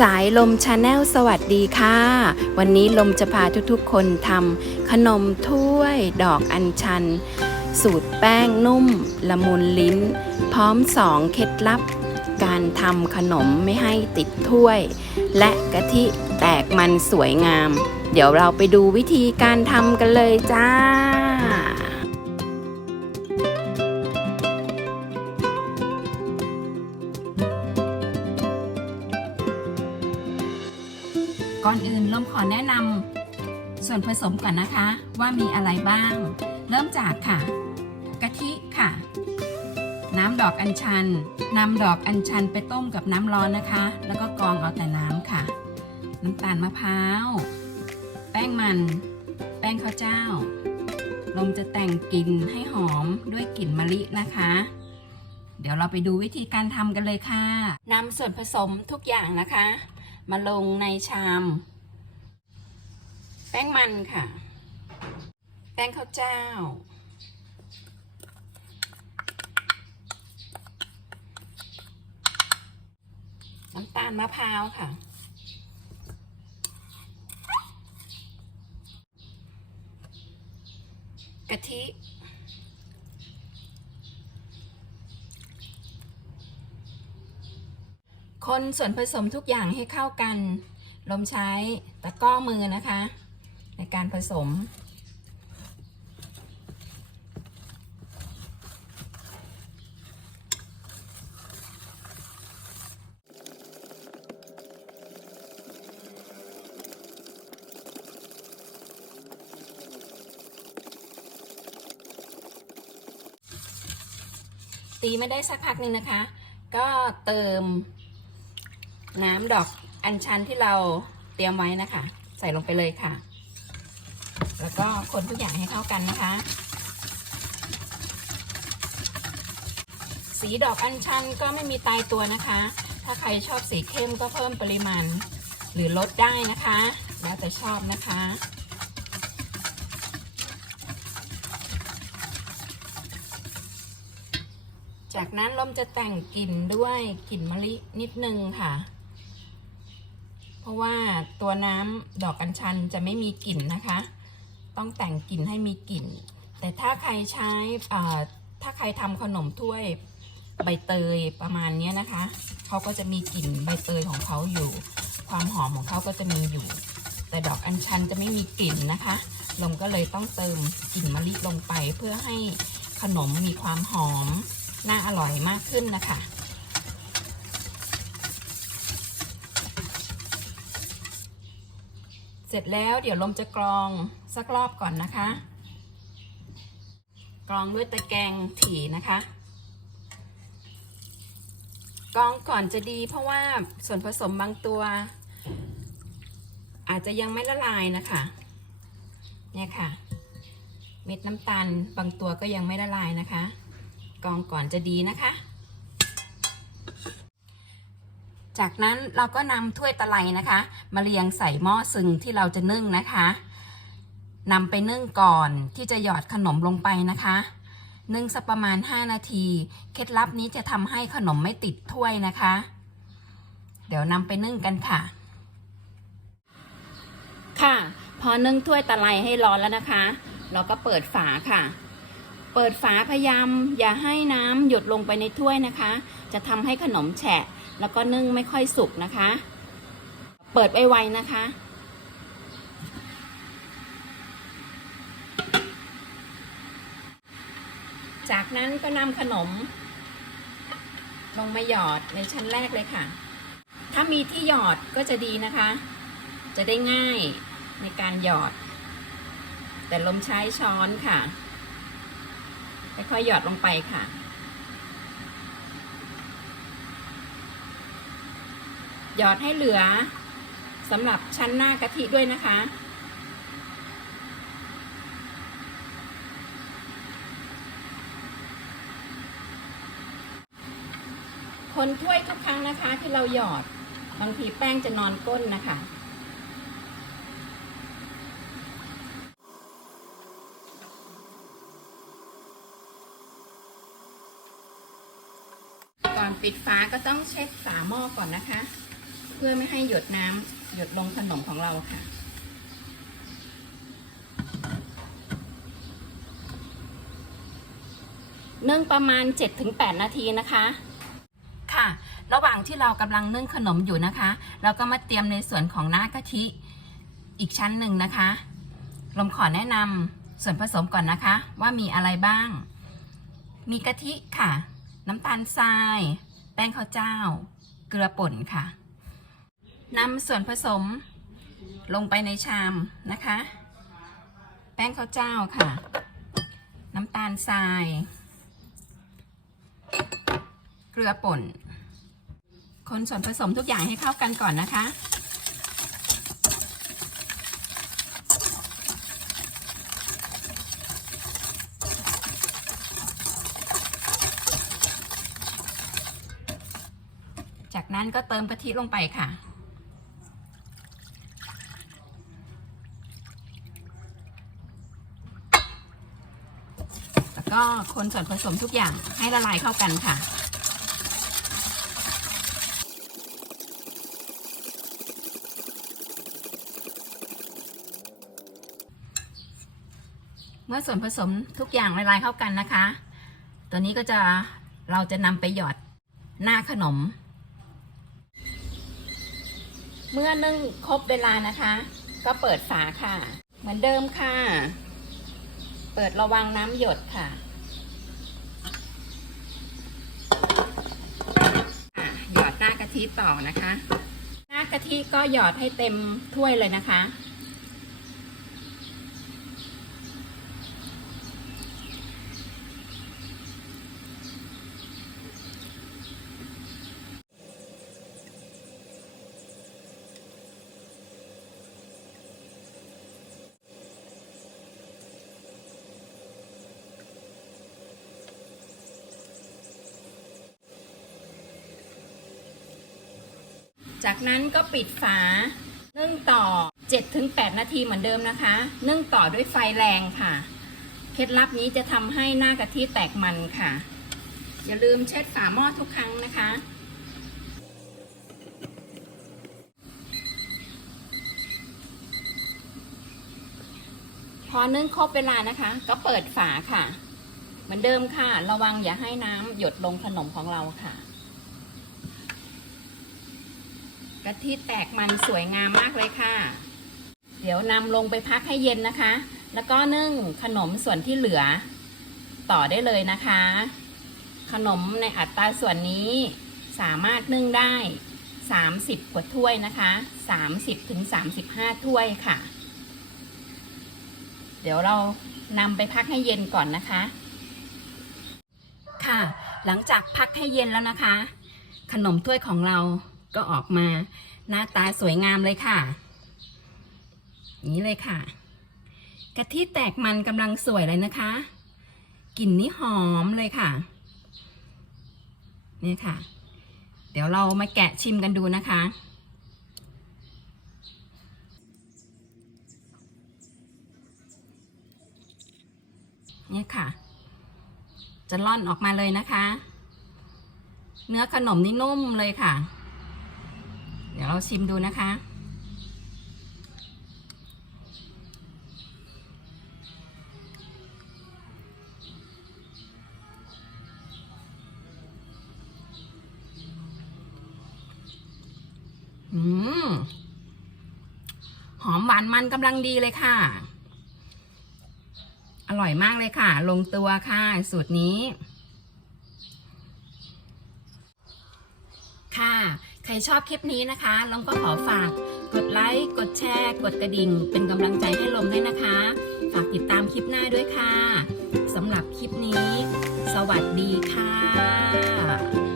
สายลมชาแนลสวัสดีค่ะ วันนี้ลมจะพาทุกๆคนทำขนมถ้วยดอกอัญชัน สูตรแป้งนุ่ม ละมุนลิ้น พร้อมสองเคล็ดลับ การทำขนมไม่ให้ติดถ้วย และกะทิแตกมันสวยงาม เดี๋ยวเราไปดูวิธีการทำกันเลยจ้า อื่นลมขอแนะนำส่วนผสมก่อนนะคะ ว่ามีอะไรบ้าง เริ่มจากค่ะ กะทิค่ะ น้ำดอกอัญชันนำดอกอัญชันไปต้มกับน้ำร้อนนะคะ แล้วก็กรองเอาแต่น้ำค่ะ น้ำตาลมะพร้าว แป้งมัน แป้งข้าวเจ้า ลมจะแต่งกลิ่นให้หอมด้วยกลิ่นมะลินะคะเดี๋ยวเราไปดูวิธีการทำกันเลยค่ะ นำส่วนผสมทุกอย่างนะคะ มาลงในชาม แป้งมันค่ะ แป้งข้าวเจ้า น้ำตาลมะพร้าวค่ะ กะทิคนส่วนผสมทุกอย่างให้เข้ากัน ลมใช้ตะก้อมือนะคะ ในการผสม ตีไม่ได้สักพักหนึ่งนะคะ ก็เติมน้ำดอกอัญชันที่เราเตรียมไว้นะคะ ใส่ลงไปเลยค่ะ แล้วก็คนทุกอย่างให้เข้ากันนะคะ สีดอกอัญชันก็ไม่มีตายตัวนะคะ ถ้าใครชอบสีเข้มก็เพิ่มปริมาณ หรือลดได้นะคะ แล้วแต่ชอบนะคะจากนั้นลมจะแต่งกลิ่นด้วยกลิ่นมะลินิดนึงค่ะ เพราะว่าตัวน้ำดอกกัญชันจะไม่มีกลิ่นนะคะ ต้องแต่งกลิ่นให้มีกลิ่น แต่ถ้าใครใช้ถ้าใครทำขนมถ้วยใบเตยประมาณนี้นะคะเขาก็จะมีกลิ่นใบเตยของเขาอยู่ ความหอมของเขาก็จะมีอยู่ แต่ดอกอัญชันจะไม่มีกลิ่นนะคะลมก็เลยต้องเติมกลิ่นมะลิลงไปเพื่อให้ขนมมีความหอมน่าอร่อยมากขึ้นนะคะ เสร็จแล้วเดี๋ยวลมจะกรองสักรอบก่อนนะคะ กรองด้วยตะแกรงถี่นะคะ กรองก่อนจะดีเพราะว่าส่วนผสมบางตัว อาจจะยังไม่ละลายนะคะ เนี่ยค่ะ เม็ดน้ำตาลบางตัวก็ยังไม่ละลายนะคะ กรองก่อนจะดีนะคะ จากนั้นเราก็นำถ้วยตะไลนะคะ มาเรียงใส่หม้อซึ่งที่เราจะนึ่งนะคะนำไปนึ่งก่อนที่จะหยอดขนมลงไปนะคะ นึ่งสักประมาณ 5 นาที เคล็ดลับนี้จะทำให้ขนมไม่ติดถ้วยนะคะ เดี๋ยวนำไปนึ่งกันค่ะ ค่ะ พอนึ่งถ้วยตะไลให้ร้อนแล้วนะคะ เราก็เปิดฝาค่ะ เปิดฝาพยายามอย่าให้น้ำหยดลงไปในถ้วยนะคะ จะทำให้ขนมแฉะ แล้วก็นึ่งไม่ค่อยสุกนะคะ เปิดไวๆนะคะ จากนั้นก็นำขนม ลงมาหยอดในชั้นแรกเลยค่ะ ถ้ามีที่หยอดก็จะดีนะคะ จะได้ง่ายในการหยอด แต่ลมใช้ช้อนค่ะค่อยๆหยอดลงไปค่ะ หยอดให้เหลือสำหรับชั้นหน้ากะทิด้วยนะคะ คนถ้วยทุกครั้งนะคะที่เราหยอดบางทีแป้งจะนอนก้นนะคะก่อนปิดฝาก็ต้องเช็คฝาหม้อก่อนนะคะ พื่อไม่ให้หยดน้ำหยดลงขนมของเราค่ะ นึ่งประมาณ 7-8 นาทีนะคะ ค่ะ ระหว่างที่เรากำลังนึ่งขนมอยู่นะคะ เราก็มาเตรียมในส่วนของหน้ากะทิอีกชั้นหนึ่งนะคะลมขอแนะนำส่วนผสมก่อนนะคะ ว่ามีอะไรบ้าง มีกะทิค่ะ น้ำตาลทราย แป้งข้าวเจ้า เกลือป่นค่ะ นำส่วนผสมลงไปในชามนะคะ แป้งข้าวเจ้าค่ะ น้ำตาลทราย เกลือป่น คนส่วนผสมทุกอย่างให้เข้ากันก่อนนะคะจากนั้นก็เติมกะทิลงไปค่ะ แล้ว ก็คนส่วนผสมทุกอย่างให้ละลายเข้ากันค่ะเมื่อส่วนผสมทุกอย่างละลายเข้ากันนะคะ ตัวนี้ก็จะเราจะนำไปหยอดหน้าขนม เมื่อนึ่งครบเวลานะคะ ก็เปิดฝาค่ะ เหมือนเดิมค่ะ เปิดระวังน้ำหยดค่ะอะ หยอดหน้ากะ ทิต่อนะคะ หน้ากะทิก็หยอดให้เต็มถ้วยเลยนะคะ จากนั้นก็ปิดฝานึ่งต่อ 7-8 นาทีเหมือนเดิมนะคะ นึ่งต่อด้วยไฟแรงค่ะ เคล็ดลับนี้จะทำให้หน้ากะทิแตกมันค่ะ อย่าลืมเช็ดฝาหม้อทุกครั้งนะคะ พอนึ่งครบเวลานะคะ ก็เปิดฝาค่ะ เหมือนเดิมค่ะ ระวังอย่าให้น้ำหยดลงขนมของเราค่ะ กะทิแตกมันสวยงามมากเลยค่ะ เดี๋ยวนำลงไปพักให้เย็นนะคะ แล้วก็นึ่งขนมส่วนที่เหลือ ต่อได้เลยนะคะ ขนมในอัตราส่วนนี้สามารถนึ่งได้ 30 กว่าถ้วยนะคะ 30ถึง35 ถ้วยค่ะ เดี๋ยวเรานำไปพักให้เย็นก่อนนะคะ ค่ะ หลังจากพักให้เย็นแล้วนะคะ ขนมถ้วยของเรา ก็ออกมาหน้าตาสวยงามเลยค่ะ นี้เลยค่ะ กะทิแตกมันกำลังสวยเลยนะคะ กลิ่นนี้หอมเลยค่ะ นี่ค่ะ เดี๋ยวเรามาแกะชิมกันดูนะคะนี่ค่ะ จะล่อนออกมาเลยนะคะ เนื้อขนมนี่นุ่มเลยค่ะ เดี๋ยวเราชิมดูนะคะ อืม หอมหวานมันกำลังดีเลยค่ะ อร่อยมากเลยค่ะ ลงตัวค่ะ สูตรนี้ ค่ะ ใครชอบคลิปนี้นะคะลมก็ขอฝากกดไลค์กดแชร์ กดกระดิ่ง เป็นกำลังใจให้ลมด้วยนะคะ ฝากติดตามคลิปหน้าด้วยค่ะสำหรับคลิปนี้ สวัสดีค่ะ